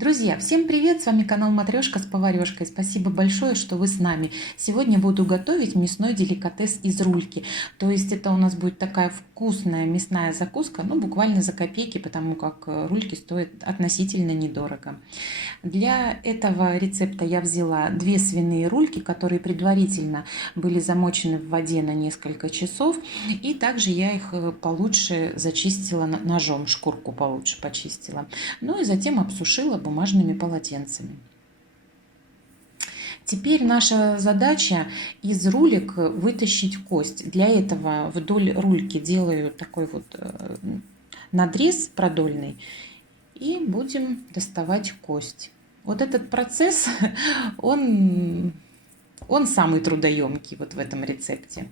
Друзья, всем привет! С вами канал Матрешка с поварешкой. Спасибо большое, что вы с нами. Сегодня буду готовить мясной деликатес из рульки. То есть это у нас будет такая вкусная мясная закуска, ну буквально за копейки, потому как рульки стоят относительно недорого. Для этого рецепта я взяла 2 свиные рульки, которые предварительно были замочены в воде на несколько часов. И также я их получше зачистила ножом, шкурку получше почистила. Ну и затем обсушила бумажными полотенцами. Теперь наша задача из рулек вытащить кость. Для этого вдоль рульки делаю такой вот надрез продольный. И будем доставать кость. Вот этот процесс, он самый трудоемкий вот в этом рецепте.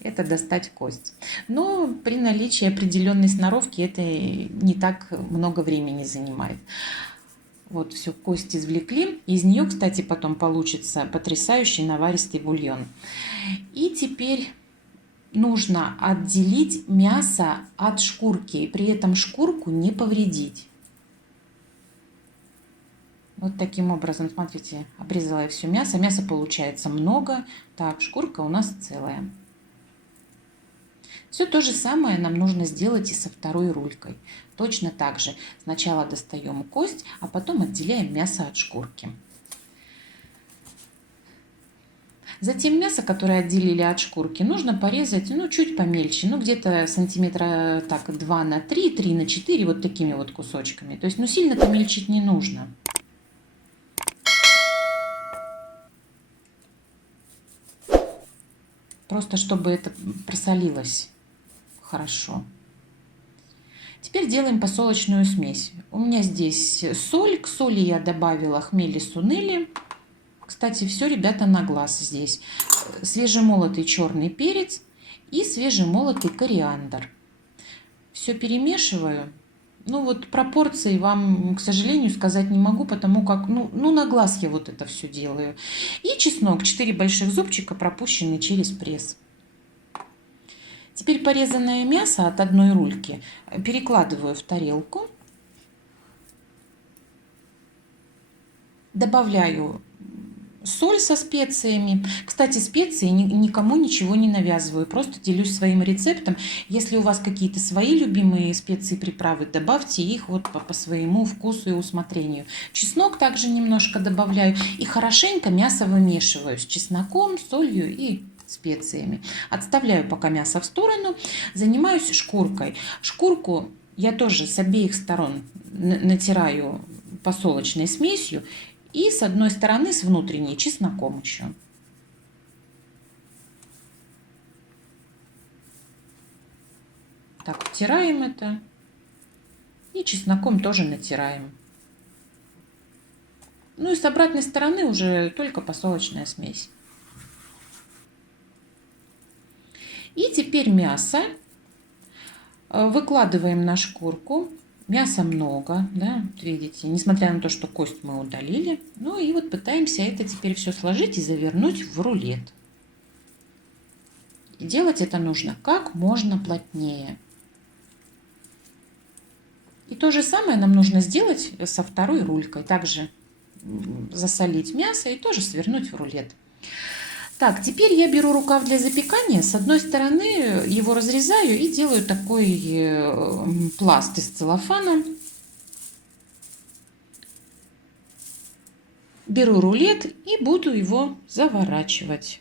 Это достать кость. Но при наличии определенной сноровки это не так много времени занимает. Вот все, кость извлекли. Из нее, кстати, потом получится потрясающий наваристый бульон. И теперь нужно отделить мясо от шкурки, и при этом шкурку не повредить. Вот таким образом, смотрите, обрезала я все мясо. Мяса получается много. Так, шкурка у нас целая. Все то же самое нам нужно сделать и со второй рулькой. Точно так же. Сначала достаем кость, а потом отделяем мясо от шкурки. Затем мясо, которое отделили от шкурки, нужно порезать, ну, чуть помельче, ну, где-то сантиметра так 2 на 3, 3 на 4, вот такими вот кусочками. То есть, ну, сильно-то мельчить не нужно. Просто чтобы это просолилось хорошо. Теперь делаем посолочную смесь. У меня здесь соль. К соли я добавила хмели сунели. Кстати, все, ребята, на глаз здесь. Свежемолотый черный перец и свежемолотый кориандр. Все перемешиваю. Ну вот пропорции вам, к сожалению, сказать не могу, потому как, ну на глаз я вот это все делаю. И чеснок, 4 больших зубчика, пропущенный через пресс. Теперь порезанное мясо от одной рульки перекладываю в тарелку. Добавляю соль со специями. Кстати, специи никому ничего не навязываю, просто делюсь своим рецептом. Если у вас какие-то свои любимые специи, приправы, добавьте их вот по своему вкусу и усмотрению. Чеснок также немножко добавляю и хорошенько мясо вымешиваю с чесноком, солью и специями. Отставляю пока мясо в сторону, занимаюсь шкуркой. Шкурку я тоже с обеих сторон натираю посолочной смесью. И с одной стороны, с внутренней, чесноком еще. Так, втираем это. И чесноком тоже натираем. Ну и с обратной стороны уже только посолочная смесь. И теперь мясо выкладываем на шкурку. Мяса много, да, видите, несмотря на то, что кость мы удалили. Ну и вот пытаемся это теперь все сложить и завернуть в рулет. И делать это нужно как можно плотнее. И то же самое нам нужно сделать со второй рулькой. Также засолить мясо и тоже свернуть в рулет. Так, теперь я беру рукав для запекания. С одной стороны его разрезаю и делаю такой пласт из целлофана. Беру рулет и буду его заворачивать.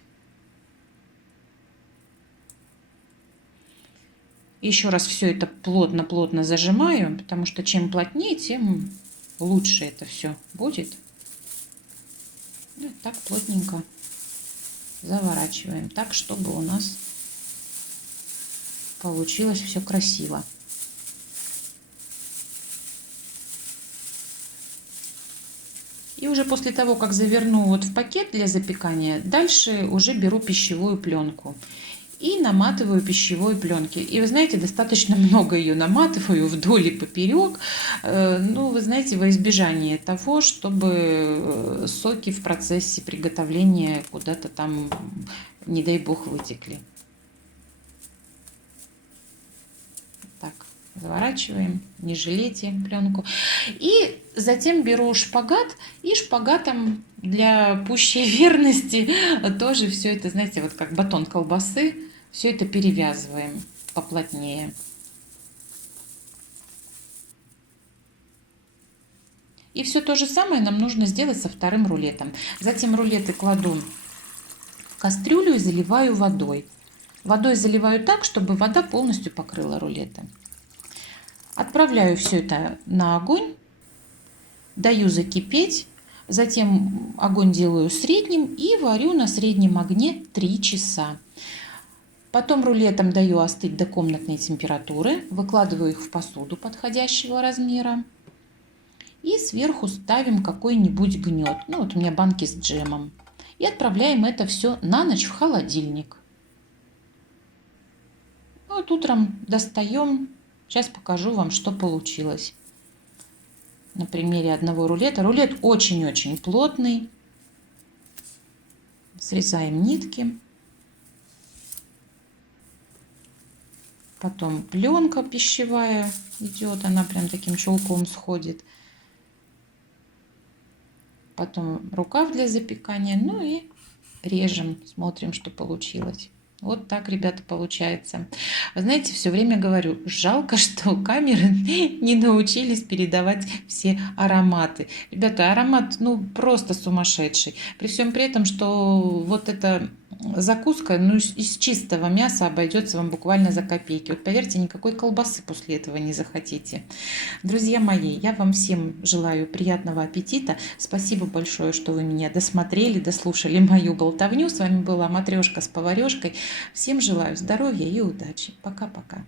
Еще раз все это плотно-плотно зажимаю, потому что чем плотнее, тем лучше это все будет. Вот так плотненько заворачиваем так, чтобы у нас получилось все красиво. И уже после того, как заверну вот в пакет для запекания, дальше уже беру пищевую пленку и наматываю пищевой пленки. И вы знаете, достаточно много ее наматываю вдоль и поперек. Ну, вы знаете, во избежание того, чтобы соки в процессе приготовления куда-то там, не дай бог, вытекли. Так, Заворачиваем, не жалейте пленку. И затем беру шпагат, и шпагатом для пущей верности тоже все это, знаете, вот как батон колбасы, все это перевязываем поплотнее. И все то же самое нам нужно сделать со вторым рулетом. Затем рулеты кладу в кастрюлю и заливаю водой. Водой заливаю так, чтобы вода полностью покрыла рулеты. Отправляю все это на огонь, даю закипеть, затем огонь делаю средним и варю на среднем огне 3 часа. Потом рулетам даю остыть до комнатной температуры, выкладываю их в посуду подходящего размера и сверху ставим какой-нибудь гнет. Ну вот у меня банки с джемом. И отправляем это все на ночь в холодильник. Вот утром достаем. Сейчас покажу вам, что получилось. На примере одного рулета. Рулет очень-очень плотный. Срезаем нитки. Потом пленка пищевая идет. Она прям таким шелком сходит. Потом рукав для запекания. Ну и режем. Смотрим, что получилось. Вот так, ребята, получается. Вы знаете, все время говорю, жалко, что камеры не научились передавать все ароматы. Ребята, аромат, ну, просто сумасшедший. При всем при этом, что вот эта закуска, ну, из чистого мяса обойдется вам буквально за копейки. Вот поверьте, никакой колбасы после этого не захотите. Друзья мои, я вам всем желаю приятного аппетита. Спасибо большое, что вы меня досмотрели, дослушали мою болтовню. С вами была Матрешка с поварешкой. Всем желаю здоровья и удачи. Пока-пока.